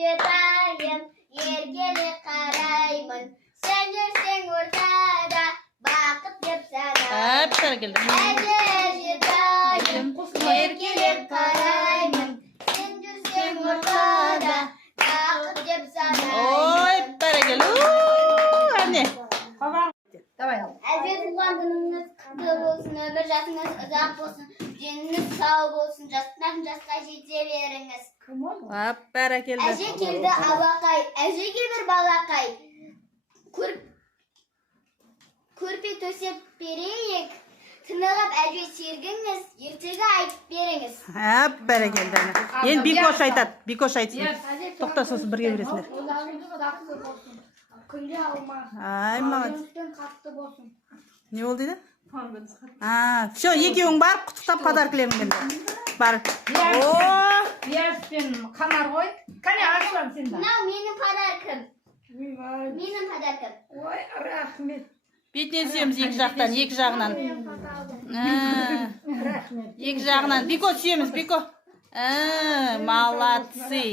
жетайын, еркелік қараймын. Сен жүрсең ортада, бақыт деп санаймын. Әже жетайын, еркелік қараймын. Сен жүрсең ортада, бақыт деп санаймын. Ой, бәрекелді. Әне. Давай ал. Әже туған күніңіз құтты болсын, өмір жасыңыз ұзақ болсын, деніңіз сау болсын, жастан жасқа жете беріңіз. Бәрекелді. Әже келді алақай, әжеге бір балақай. Көрпе төсеп берейік, тынығып әже сергіңіз, ертегі айтып беріңіз. Бәрекелді. Енді Бикош айтады, Бикош айтсын. Тоқта сосын бірге бересіңдер. Күнде алмас. Ай, молодец. Қатты болсын. Не болды дейді? Все, екеуің бар, құттықтап подаркілерің келді. Бар. Яспен қамар ғой. Қане ашылам сен да. Мынау менің подаркым. Менің подаркым. Ой, рахмет. Бетінен сүйеміз екі жақтан, екі жағынан. Рахмет. Екі жағынан. Бико сүйеміз, Бико. Молодцы.